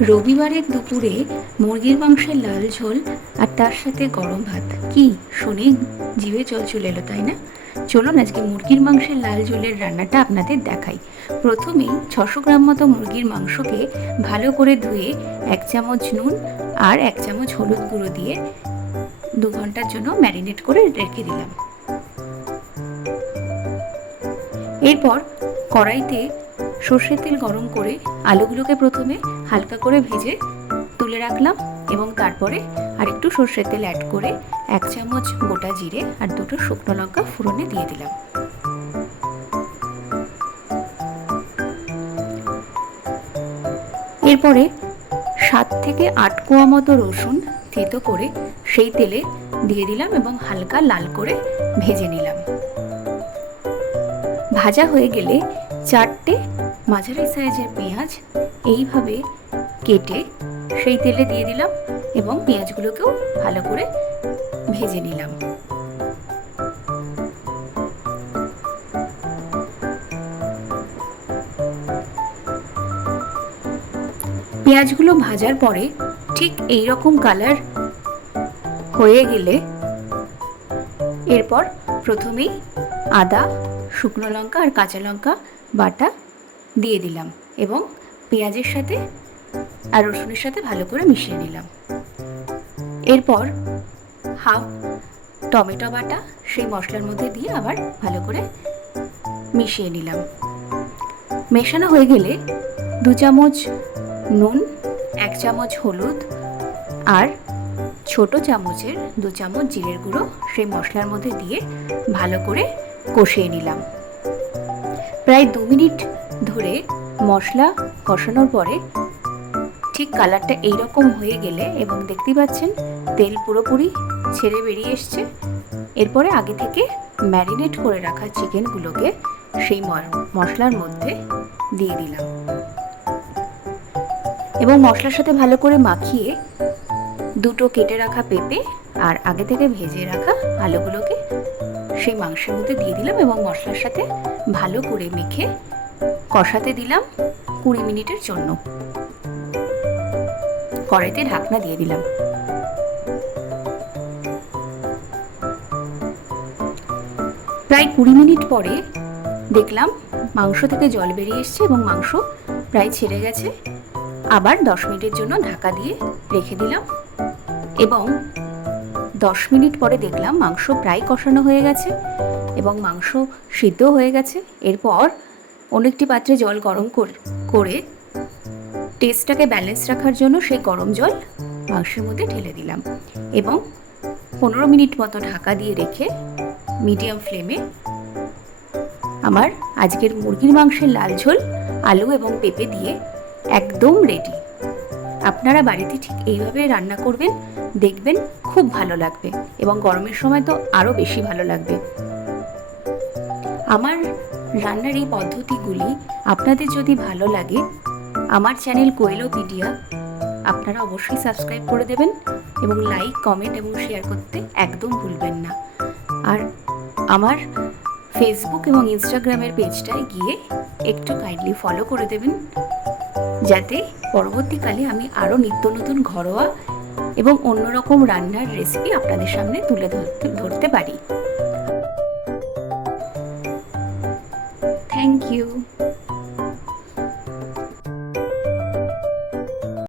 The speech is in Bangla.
রবিবারের দুপুরে মুরগির মাংসের লাল ঝোল আর তার সাথে গরম ভাত। কি? শুনে জিভে জল চলে এলো, তাই না? চলুন আজকে মুরগির মাংসের লাল ঝোলের রান্নাটা আপনাদের দেখাই। প্রথমেই ছশো গ্রাম মতো মুরগির মাংসকে ভালো করে ধুয়ে এক চামচ নুন আর এক চামচ হলুদ গুঁড়ো দিয়ে দু ঘণ্টার জন্য ম্যারিনেট করে রেখে দিলাম। এরপর কড়াইতে সর্ষের তেল গরম করে আলুগুলোকে প্রথমে হালকা করে ভেজে তুলে রাখলাম এবং তারপরে আরেকটু সর্ষের তেল অ্যাড করে এক চামচ গোটা জিরে আর দুটো শুকনো লঙ্কা ফোড়নে দিয়ে দিলাম। এরপরে সাত থেকে আট কোয়া মতো রসুন থেতো করে সেই তেলে দিয়ে দিলাম এবং হালকা লাল করে ভেজে নিলাম। ভাজা হয়ে গেলে চারটে মাঝারি সাইজের পেঁয়াজ এইভাবে কেটে সেই তেলে দিয়ে দিলাম এবং পেঁয়াজগুলোকেও ভালো করে ভেজে নিলাম। পেঁয়াজগুলো ভাজার পরে ঠিক এই রকম কালার হয়ে গেলে এরপর প্রথমেই আদা, শুকনো লঙ্কা আর কাঁচা লঙ্কা বাটা দিয়ে দিলাম এবং পেঁয়াজের সাথে আর রসুনের সাথে ভালো করে মিশিয়ে নিলাম। এরপর হাফ টমেটো বাটা সেই মশলার মধ্যে দিয়ে আবার ভালো করে মিশিয়ে নিলাম। মেশানো হয়ে গেলে দু চামচ নুন, এক চামচ হলুদ আর ছোট চামচের দু চামচ জিরের গুঁড়ো সেই মশলার মধ্যে দিয়ে ভালো করে কষিয়ে নিলাম। প্রায় দু মিনিট ধরে মশলা কষানোর পরে ঠিক কালারটা এইরকম হয়ে গেলে এবং দেখতে পাচ্ছেন তেল পুরোপুরি ছেড়ে বেরিয়ে এসছে। এরপরে আগে থেকে ম্যারিনেট করে রাখা চিকেনগুলোকে সেই মশলার মধ্যে দিয়ে দিলাম। এবং মশলার সাথে ভালো করে মাখিয়ে দুটো কেটে রাখা পেঁপে আর আগে থেকে ভেজে রাখা আলুগুলোকে সেই মাংসের মধ্যে দিয়ে দিলাম এবং মশলার সাথে ভালো করে মেখে কষাতে দিলাম কুড়ি মিনিটের জন্য। কড়াইতে ঢাকনা দিয়ে দিলাম। প্রায় কুড়ি মিনিট পরে দেখলাম মাংস থেকে জল বেরিয়ে এসছে এবং মাংস প্রায় ছেড়ে গেছে। আবার দশ মিনিটের জন্য ঢাকা দিয়ে রেখে দিলাম এবং দশ মিনিট পরে দেখলাম মাংস প্রায় কষানো হয়ে গেছে এবং মাংস সিদ্ধ হয়ে গেছে। এরপর অন্য একটি পাত্রে জল গরম করে টেস্টটাকে ব্যালেন্স রাখার জন্য সেই গরম জল মাংসের মধ্যে ঢেলে দিলাম এবং পনেরো মিনিট মতো ঢাকা দিয়ে রেখে মিডিয়াম ফ্লেমে আমার আজকের মুরগির মাংসের লাল ঝোল, আলু এবং পেঁপে দিয়ে একদম রেডি আপনারা বাড়িতে ঠিক এইভাবে রান্না করবেন, দেখবেন খুব ভালো লাগবে এবং গরমের সময় তো আরও বেশি ভালো লাগবে। আমার রান্নার এই পদ্ধতিগুলি আপনাদের যদি ভালো লাগে, আমার চ্যানেল কোয়েলোপিডিয়া আপনারা অবশ্যই সাবস্ক্রাইব করে দেবেন এবং লাইক, কমেন্ট এবং শেয়ার করতে একদম ভুলবেন না। আর আমার ফেসবুক এবং ইনস্টাগ্রামের পেজটায় গিয়ে একটু কাইন্ডলি ফলো করে দেবেন। যাতে পরবর্তীকালে আমি আরও নিত্য নতুন ঘরোয়া এবং অন্যরকম রান্নার রেসিপি আপনাদের সামনে তুলে ধরতে ধরতে পারি। Thank you